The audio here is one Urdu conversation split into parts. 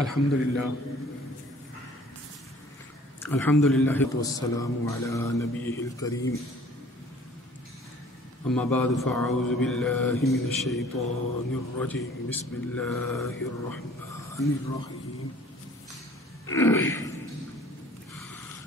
الحمد لله والسلام على نبيه الكريم أما بعد فأعوذ بالله من الشيطان الرجيم بسم الله الرحمن الرحيم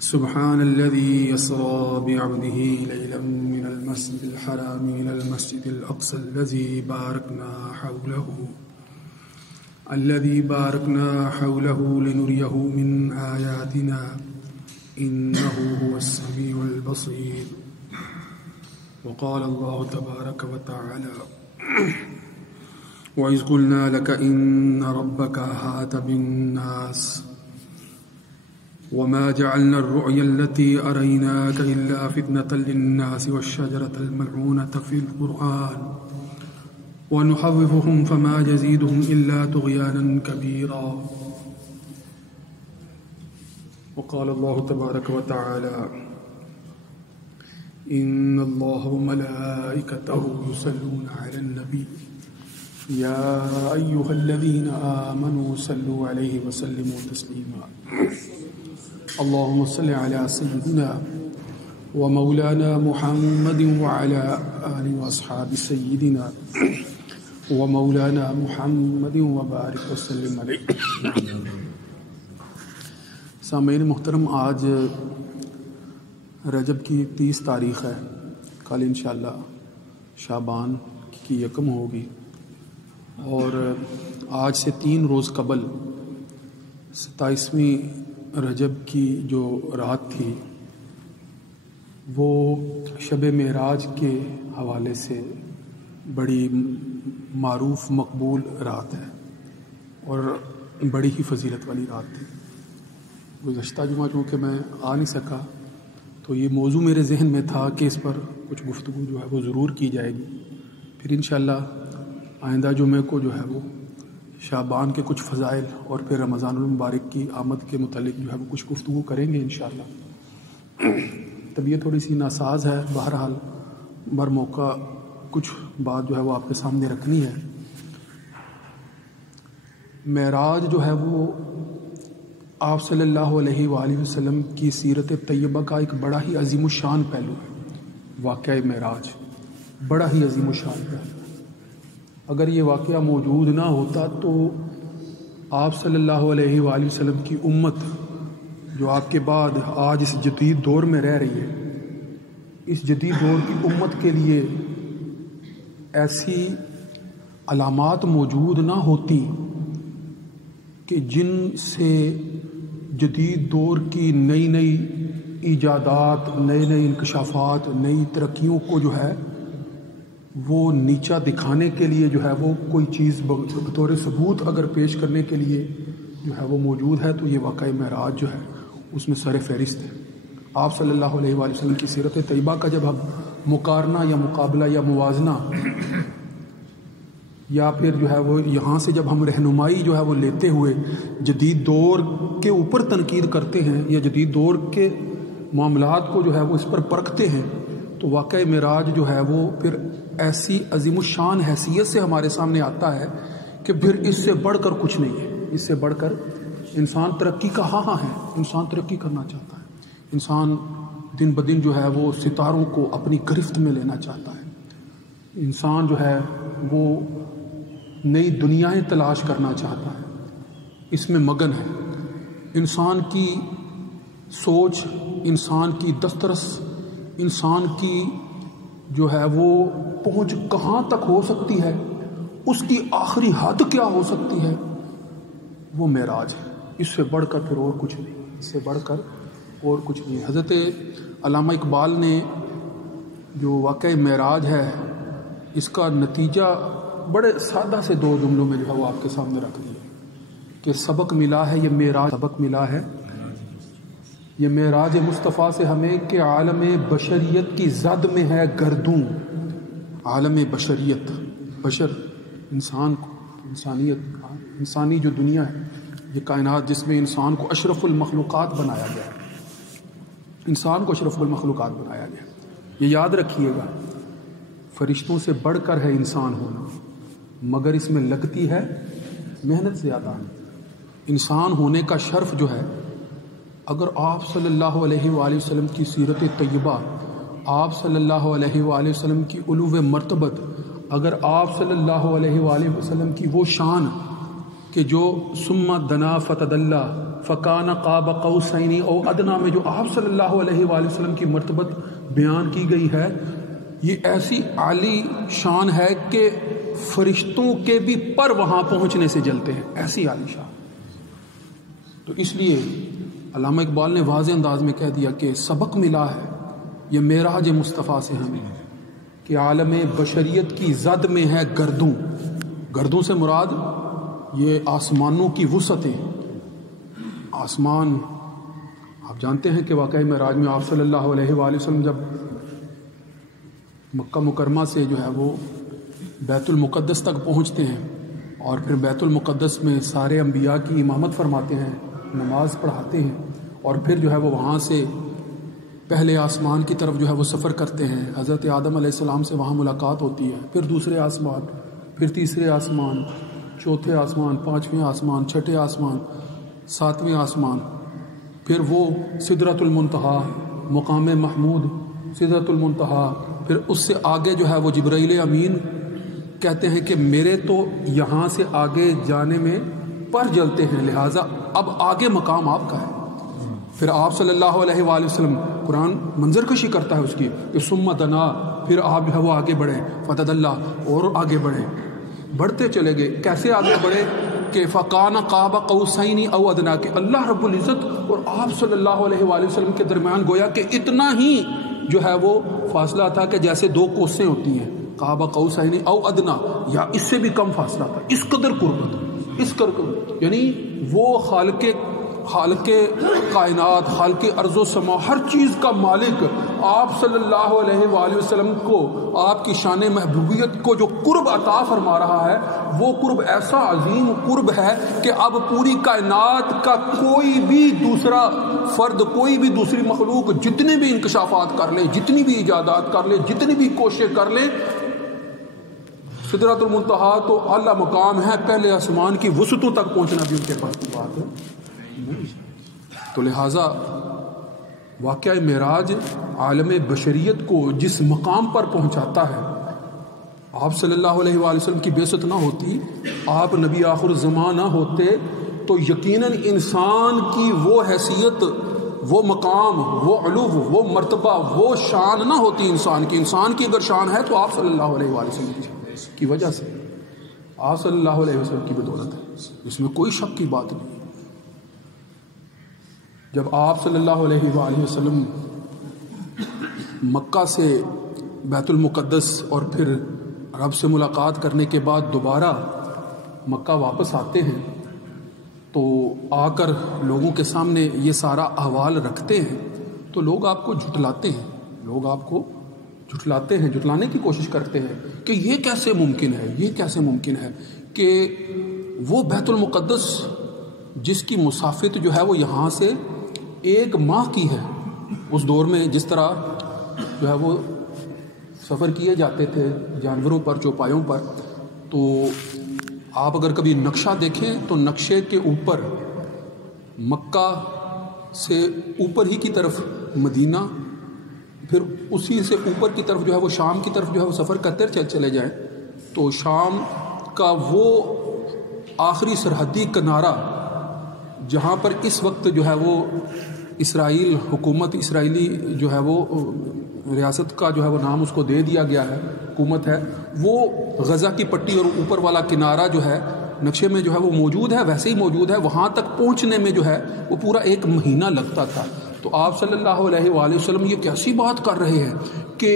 سبحان الذي يسرى بعبده ليلا من المسجد الحرام إلى المسجد الأقصى الذي باركنا حوله لنريه من آياتنا إنه هو السميع البصير. وقال الله تبارك وتعالى وإذ قلنا لك إن ربك أحاط بالناس وما جعلنا الرؤيا التي أريناك إلا فتنة للناس والشجرة الملعونة في القرآن ونخوفهم فما يزيدهم إلا طغيانا كبيرا. وقال الله تبارك وتعالى إن الله وملائكته يصلون على النبي يا أيها الذين آمنوا صلوا عليه وسلموا تسليما. اللهم صل على سيدنا ومولانا محمد وعلى آله وأصحاب سيدنا ومولانا محمد وبارک وسلم علیہ. سامعین محترم، آج رجب کی 30 تاریخ ہے. کل انشاءاللہ شعبان کی 1 ہوگی، اور آج سے 3 روز قبل 27ویں رجب کی جو رات تھی وہ شب معراج کے حوالے سے بڑی معروف مقبول رات ہے اور بڑی ہی فضیلت والی رات تھی. گزشتہ جمعہ چونکہ میں آ نہیں سکا تو یہ موضوع میرے ذہن میں تھا کہ اس پر کچھ گفتگو جو ہے وہ ضرور کی جائے گی. پھر انشاءاللہ آئندہ جمعے کو جو ہے وہ شعبان کے کچھ فضائل اور پھر رمضان المبارک کی آمد کے متعلق جو ہے وہ کچھ گفتگو کریں گے انشاءاللہ. طبیعت تھوڑی سی ناساز ہے، بہرحال بر موقع کچھ بات جو ہے وہ آپ کے سامنے رکھنی ہے. معراج جو ہے وہ آپ صلی اللہ علیہ وآلہ وسلم کی سیرت طیبہ کا ایک بڑا ہی عظیم الشان پہلو ہے. واقعہ معراج بڑا ہی عظیم الشان پہلو ہے. اگر یہ واقعہ موجود نہ ہوتا تو آپ صلی اللہ علیہ وآلہ وسلم کی امت جو آپ کے بعد آج اس جدید دور میں رہ رہی ہے، اس جدید دور کی امت کے لیے ایسی علامات موجود نہ ہوتی کہ جن سے جدید دور کی نئی نئی ایجادات، نئے نئے انکشافات، نئی ترقیوں کو جو ہے وہ نیچا دکھانے کے لیے جو ہے وہ کوئی چیز بطور ثبوت اگر پیش کرنے کے لیے جو ہے وہ موجود ہے تو یہ واقعہ معراج جو ہے اس میں سر فہرست ہے. آپ صلی اللہ علیہ وآلہ وسلم کی سیرت طیبہ کا جب ہم مقارنہ یا مقابلہ یا موازنہ یا پھر جو ہے وہ یہاں سے جب ہم رہنمائی جو ہے وہ لیتے ہوئے جدید دور کے اوپر تنقید کرتے ہیں یا جدید دور کے معاملات کو جو ہے وہ اس پر پرکھتے ہیں تو واقعہ معراج جو ہے وہ پھر ایسی عظیم الشان حیثیت سے ہمارے سامنے آتا ہے کہ پھر اس سے بڑھ کر کچھ نہیں ہے. اس سے بڑھ کر انسان ترقی کا ہاں ہے، انسان ترقی کرنا چاہتا ہے، انسان دن بدن جو ہے وہ ستاروں کو اپنی گرفت میں لینا چاہتا ہے، انسان جو ہے وہ نئی دنیایں تلاش کرنا چاہتا ہے، اس میں مگن ہے. انسان کی سوچ، انسان کی دسترس، انسان کی جو ہے وہ پہنچ کہاں تک ہو سکتی ہے، اس کی آخری حد کیا ہو سکتی ہے، وہ معراج ہے. اس سے بڑھ کر پھر اور کچھ نہیں، اس سے بڑھ کر اور کچھ نہیں. حضرت علامہ اقبال نے جو واقعہ معراج ہے اس کا نتیجہ بڑے سادہ سے 2 جملوں میں جو ہے وہ آپ کے سامنے رکھ دیا کہ سبق ملا ہے یہ معراج، سبق ملا ہے یہ معراج مصطفیٰ سے ہمیں کہ عالم بشریت کی زد میں ہے گردوں. عالم بشریت، بشر انسان کو، انسانیت، انسانی جو دنیا ہے، یہ کائنات جس میں انسان کو اشرف المخلوقات بنایا گیا ہے، انسان کو اشرف المخلوقات بنایا گیا. یہ یاد رکھیے گا، فرشتوں سے بڑھ کر ہے انسان ہونا، مگر اس میں لگتی ہے محنت زیادہ. انسان ہونے کا شرف جو ہے، اگر آپ صلی اللہ علیہ وآلہ وسلم کی سیرت طیبہ، آپ صلی اللہ علیہ وآلہ وسلم کی علو مرتبت، اگر آپ صلی اللہ علیہ وآلہ وسلم کی وہ شان کہ جو ثم دنا فتدلی فکان قاب قوسین او ادنا میں جو آپ صلی اللہ علیہ وآلہ وسلم کی مرتبت بیان کی گئی ہے، یہ ایسی عالی شان ہے کہ فرشتوں کے بھی پر وہاں پہنچنے سے جلتے ہیں، ایسی عالی شان۔ تو اس لیے علامہ اقبال نے واضح انداز میں کہہ دیا کہ سبق ملا ہے یہ معراج مصطفیٰ سے ہمیں کہ عالم بشریت کی زد میں ہے گردوں، گردوں سے مراد یہ آسمانوں کی وسعتیں۔ آسمان آپ جانتے ہیں کہ واقعی معراج میں آپ صلی اللہ علیہ وآلہ وسلم جب مکہ مکرمہ سے جو ہے وہ بیت المقدس تک پہنچتے ہیں اور پھر بیت المقدس میں سارے انبیاء کی امامت فرماتے ہیں، نماز پڑھاتے ہیں، اور پھر جو ہے وہ وہاں سے پہلے آسمان کی طرف جو ہے وہ سفر کرتے ہیں، حضرت آدم علیہ السلام سے وہاں ملاقات ہوتی ہے، پھر دوسرے آسمان، پھر تیسرے آسمان، چوتھے آسمان، پانچویں آسمان، چھٹے آسمان، ساتویں آسمان، پھر وہ سدرۃ المنتہا، مقام محمود، سدرۃ المنتہا، پھر اس سے آگے جو ہے وہ جبرائیل امین کہتے ہیں کہ میرے تو یہاں سے آگے جانے میں پر جلتے ہیں، لہٰذا اب آگے مقام آپ کا ہے۔ پھر آپ صلی اللہ علیہ وآلہ وسلم، قرآن منظر کشی کرتا ہے اس کی کہ ثم دنا، پھر آپ جو ہے وہ آگے بڑھیں، فتدلی، اور آگے بڑھیں، بڑھتے چلے گئے۔ کیسے آگے بڑھے کہ فکان قاب قوسین او ادنا، کہ اللہ رب العزت اور آپ صلی اللہ علیہ وآلہ وسلم کے درمیان گویا کہ اتنا ہی جو ہے وہ فاصلہ تھا کہ جیسے دو کوسیں ہوتی ہیں، قاب قوسین او ادنا، یا اس سے بھی کم فاصلہ تھا، اس قدر قربت، اس قدر، یعنی وہ خالق کائنات، خالق ارض و سما، ہر چیز کا مالک آپ صلی اللہ علیہ وآلہ وسلم کو آپ کی شان محبوبیت کو جو قرب عطا فرما رہا ہے، وہ قرب ایسا عظیم قرب ہے کہ اب پوری کائنات کا کوئی بھی دوسرا فرد، کوئی بھی دوسری مخلوق جتنے بھی انکشافات کر لے، جتنی بھی ایجادات کر لے، جتنی بھی کوششیں کر لے، سدرۃ المنتہا تو اعلیٰ مقام ہے، پہلے آسمان کی وسعتوں تک پہنچنا بھی ان کے پاس کی بات ہے۔ تو لہٰذا واقعہ معراج عالم بشریت کو جس مقام پر پہنچاتا ہے، آپ صلی اللہ علیہ وآلہ وسلم کی بعثت نہ ہوتی، آپ نبی آخر الزمان نہ ہوتے، تو یقیناً انسان کی وہ حیثیت، وہ مقام، وہ علو، وہ مرتبہ، وہ شان نہ ہوتی انسان کی۔ انسان کی اگر شان ہے تو آپ صلی اللہ علیہ وآلہ وسلم کی وجہ سے، آپ صلی اللہ علیہ وسلم کی بدولت ہے، اس میں کوئی شک کی بات نہیں۔ جب آپ صلی اللہ علیہ وآلہ وسلم مکہ سے بیت المقدس اور پھر رب سے ملاقات کرنے کے بعد دوبارہ مکہ واپس آتے ہیں، تو آ کر لوگوں کے سامنے یہ سارا احوال رکھتے ہیں، تو لوگ آپ کو جھٹلاتے ہیں، لوگ آپ کو جھٹلاتے ہیں، جھٹلانے کی کوشش کرتے ہیں کہ یہ کیسے ممکن ہے، یہ کیسے ممکن ہے کہ وہ بیت المقدس جس کی مسافت جو ہے وہ یہاں سے 1 ماہ کی ہے، اس دور میں جس طرح جو ہے وہ سفر کیے جاتے تھے جانوروں پر، چوپایوں پر، تو آپ اگر کبھی نقشہ دیکھیں تو نقشے کے اوپر مکہ سے اوپر ہی کی طرف مدینہ، پھر اسی سے اوپر کی طرف جو ہے وہ شام کی طرف جو ہے وہ سفر کرتے چلے جائیں، تو شام کا وہ آخری سرحدی کنارہ جہاں پر اس وقت جو ہے وہ اسرائیل حکومت، اسرائیلی جو ہے وہ ریاست کا جو ہے وہ نام اس کو دے دیا گیا ہے، حکومت ہے، وہ غزہ کی پٹی اور اوپر والا کنارہ جو ہے نقشے میں جو ہے وہ موجود ہے، ویسے ہی موجود ہے۔ وہاں تک پہنچنے میں جو ہے وہ پورا 1 مہینہ لگتا تھا۔ تو آپ صلی اللہ علیہ وآلہ وسلم یہ کیسی بات کر رہے ہیں کہ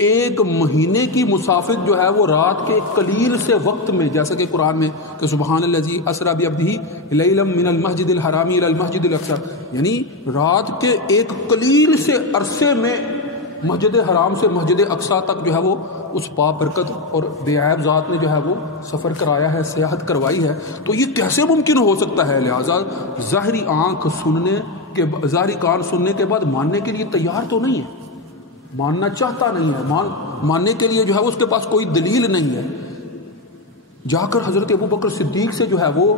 1 مہینے کی مسافت جو ہے وہ رات کے قلیل سے وقت میں، جیسا کہ قرآن میں کہ سبحان الذی اسری بعبدہ لیلا من المسجد الحرام الی المسجد الاقصی، یعنی رات کے 1 قلیل سے عرصے میں مسجد حرام سے مسجد اقصی تک جو ہے وہ اس بابرکت اور بے عیب ذات نے جو ہے وہ سفر کرایا ہے، سیاحت کروائی ہے۔ تو یہ کیسے ممکن ہو سکتا ہے؟ لہٰذا ظاہری آنکھ سننے کے، ظاہری کان سننے کے بعد ماننے کے لیے تیار تو نہیں ہے، ماننا چاہتا نہیں ہے، ماننے کے لیے جو ہے اس کے پاس کوئی دلیل نہیں ہے۔ جا کر حضرت ابو بکر صدیق سے جو ہے وہ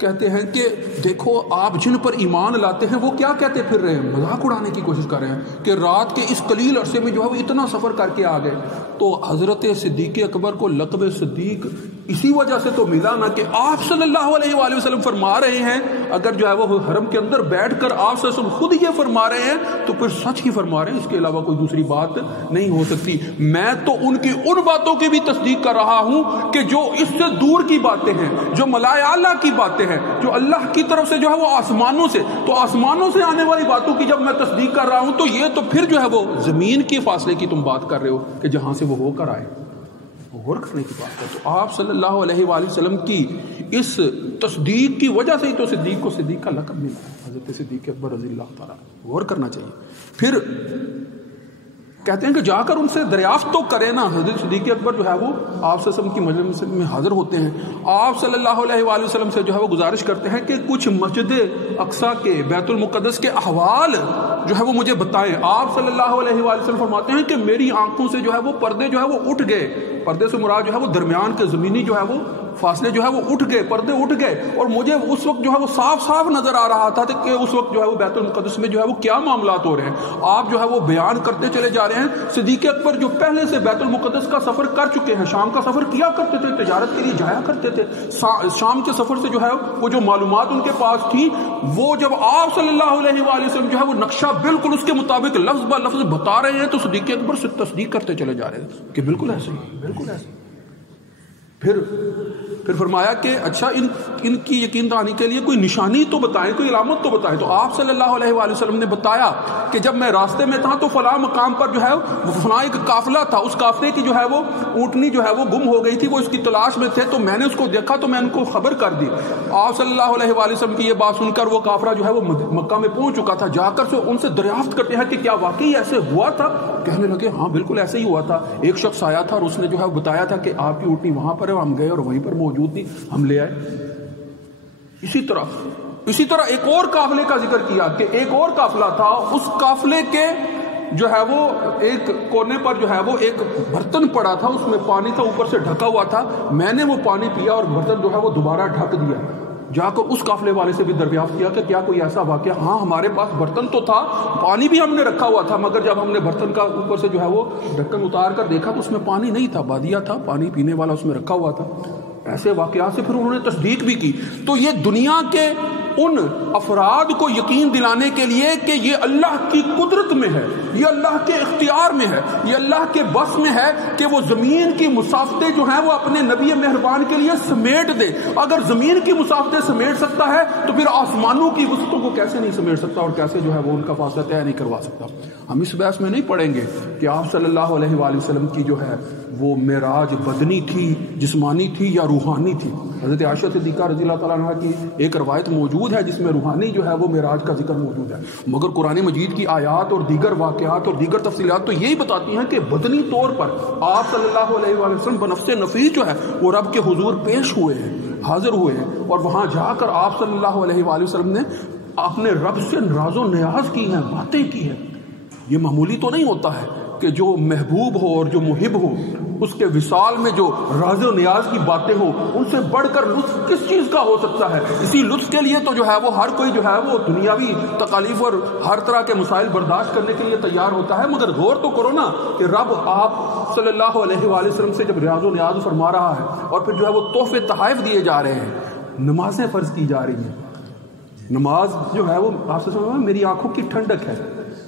کہتے ہیں کہ دیکھو آپ جن پر ایمان لاتے ہیں وہ کیا کہتے پھر رہے ہیں، مذاق اڑانے کی کوشش کر رہے ہیں کہ رات کے اس قلیل عرصے میں جو ہے وہ اتنا سفر کر کے آ گئے. تو حضرت صدیق اکبر کو لقب صدیق اسی وجہ سے تو ملا نا کہ آپ صلی اللہ علیہ وآلہ وسلم فرما رہے ہیں، اگر جو ہے وہ حرم کے اندر بیٹھ کر آپ صلی اللہ علیہ وسلم خود یہ فرما رہے ہیں تو پھر سچ ہی فرما رہے ہیں، اس کے علاوہ کوئی دوسری بات نہیں ہو سکتی. میں تو ان کی ان باتوں کی بھی تصدیق کر رہا ہوں کہ جو اس سے دور کی باتیں ہیں، جو ملائے اعلیٰ کی باتیں ہیں، جو اللہ کی طرف سے جو ہے وہ آسمانوں سے، تو آسمانوں سے آنے والی باتوں کی جب میں تصدیق کر رہا ہوں تو یہ تو پھر جو ہے وہ زمین کے فاصلے کی تم بات کر رہے ہو کہ جہاں سے وہ ہو کر آئے، غور کرنے کی بات ہے. تو آپ صلی اللہ علیہ وآلہ وسلم کی اس تصدیق کی وجہ سے ہی تو صدیق کو صدیق کا لقب ملا ہے، حضرت صدیق اکبر رضی اللہ تعالیٰ. غور کرنا چاہیے. پھر کہتے ہیں کہ جا کر ان سے دریافت تو کرے نا. حضرت صدیق اکبر جو ہے وہ آپ صلی اللہ علیہ وسلم کی مجلس میں حاضر ہوتے ہیں، آپ صلی اللہ علیہ وآلہ وسلم سے جو ہے وہ گزارش کرتے ہیں کہ کچھ مسجد اقصیٰ کے، بیت المقدس کے احوال جو ہے وہ مجھے بتائیں. آپ صلی اللہ علیہ وآلہ وسلم فرماتے ہیں کہ میری آنکھوں سے جو ہے وہ پردے جو ہے وہ اٹھ گئے. پردے سے مراد جو ہے وہ درمیان کے زمینی جو ہے وہ فاصلے جو ہے وہ اٹھ گئے، پردے اٹھ گئے، اور مجھے اس وقت جو ہے وہ صاف صاف نظر آ رہا تھا کہ اس وقت جو ہے وہ بیت المقدس میں جو ہے وہ کیا معاملات ہو رہے ہیں. آپ جو ہے وہ بیان کرتے چلے جا رہے ہیں. صدیق اکبر جو پہلے سے بیت المقدس کا سفر کر چکے ہیں، شام کا سفر کیا کرتے تھے، تجارت کے لیے جایا کرتے تھے. شام کے سفر سے جو ہے وہ جو معلومات ان کے پاس تھی، وہ جب آپ صلی اللہ علیہ وآلہ وسلم جو ہے وہ نقشہ بالکل اس کے مطابق لفظ با لفظ بتا رہے ہیں تو صدیق اکبر سے تصدیق کرتے چلے جا رہے ہیں کہ بالکل ایسے ہی، بالکل ایسے. پھر فرمایا کہ اچھا ان کی یقین دہانی کے لیے کوئی نشانی تو بتائیں، کوئی علامت تو بتائیں. تو آپ صلی اللہ علیہ وآلہ وسلم نے بتایا کہ جب میں راستے میں تھا تو فلاں مقام پر جو ہے فلاں ایک قافلہ تھا، اس قافلے کی جو ہے وہ اونٹنی جو ہے وہ گم ہو گئی تھی، وہ اس کی تلاش میں تھے، تو میں نے اس کو دیکھا تو میں ان کو خبر کر دی. آپ صلی اللہ علیہ وآلہ وسلم کی یہ بات سن کر وہ قافلہ جو ہے وہ مکہ میں پہنچ چکا تھا. جا کر ان سے دریافت کرتے ہیں کہ کیا واقعی ایسے ہوا تھا؟ کہنے لگے ہاں بالکل ایسے ہی ہوا تھا. ایک شخص آیا تھا اور اس نے جو ہے بتایا تھا کہ آپ کی اونٹنی وہاں پر ہے، ہم گئے اور وہیں پر موجود تھی، ہم لے آئے. اسی طرح ایک اور قافلے کا ذکر کیا کہ ایک اور قافلہ تھا، اس قافلے کے جو ہے وہ ایک کونے پر جو ہے وہ ایک برتن پڑا تھا، اس میں پانی تھا، اوپر سے ڈھکا ہوا تھا. میں نے وہ پانی پیا اور برتن جو ہے وہ دوبارہ ڈھک دیا. جا کر اس قافلے والے سے بھی دریافت کیا کہ کیا کوئی ایسا واقعہ؟ ہاں ہمارے پاس برتن تو تھا، پانی بھی ہم نے رکھا ہوا تھا، مگر جب ہم نے برتن کا اوپر سے جو ہے وہ ڈھکن اتار کر دیکھا تو اس میں پانی نہیں تھا، بادیا تھا، پانی پینے والا اس میں رکھا ہوا تھا. ایسے واقعات سے پھر انہوں نے تصدیق بھی کی. تو یہ دنیا کے ان افراد کو یقین دلانے کے لیے کہ یہ اللہ کی قدرت میں ہے، یہ اللہ کے اختیار میں ہے، یہ اللہ کے بس میں ہے کہ وہ زمین کی مسافتیں جو ہیں وہ اپنے نبی مہربان کے لیے سمیٹ دے. اگر زمین کی مسافتیں سمیٹ سکتا ہے تو پھر آسمانوں کی وسعتوں کو کیسے نہیں سمیٹ سکتا اور کیسے جو ہے وہ ان کا فاصلہ طے نہیں کروا سکتا. ہم اس بحث میں نہیں پڑھیں گے کہ آپ صلی اللہ علیہ وآلہ وسلم کی جو ہے وہ معراج بدنی تھی، جسمانی تھی یا روحانی تھی. حضرت عائشہ صدیقہ رضی اللہ تعالیٰ عنہ کی ایک روایت موجود ہے جس میں روحانی جو ہے وہ معراج کا ذکر موجود ہے، مگر قرآن مجید کی آیات اور دیگر واقعات اور دیگر تفصیلات تو یہی بتاتی ہیں کہ بدنی طور پر آپ صلی اللہ علیہ وآلہ وسلم بنفس نفیس جو ہے وہ رب کے حضور پیش ہوئے ہیں، حاضر ہوئے ہیں، اور وہاں جا کر آپ صلی اللہ علیہ وآلہ وسلم نے اپنے رب سے راز و نیاز کی ہیں، باتیں کی ہیں. یہ معمولی تو نہیں ہوتا ہے کہ جو محبوب ہو اور جو محب ہو اس کے وصال میں جو راز و نیاز کی باتیں ہوں، ان سے بڑھ کر لطف کس چیز کا ہو سکتا ہے. اسی لطف کے لیے تو جو ہے وہ ہر کوئی جو ہے وہ دنیاوی تکالیف اور ہر طرح کے مسائل برداشت کرنے کے لیے تیار ہوتا ہے. مگر غور تو کرو نا کہ رب آپ صلی اللہ علیہ وآلہ وسلم سے جب راز و نیاز فرما رہا ہے اور پھر جو ہے وہ تحفے تحائف دیے جا رہے ہیں، نمازیں فرض کی جا رہی ہیں. نماز جو ہے وہ آپ سے سمجھ میری آنکھوں کی ٹھنڈک ہے،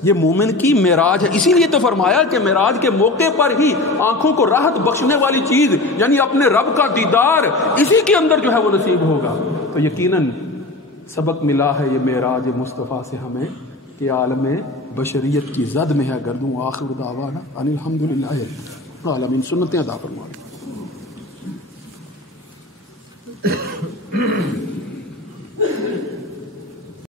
یہ مومن کی معراج ہے. اسی لیے تو فرمایا کہ معراج کے موقع پر ہی آنکھوں کو راحت بخشنے والی چیز یعنی اپنے رب کا دیدار اسی کے اندر جو ہے وہ نصیب ہوگا. تو یقیناً سبق ملا ہے یہ معراج مصطفیٰ سے ہمیں کہ عالم بشریت کی زد میں ہے گردوں. آخر دعوانا ان الحمدللہ رب العالمین. سنتیں ادا فرمائیں.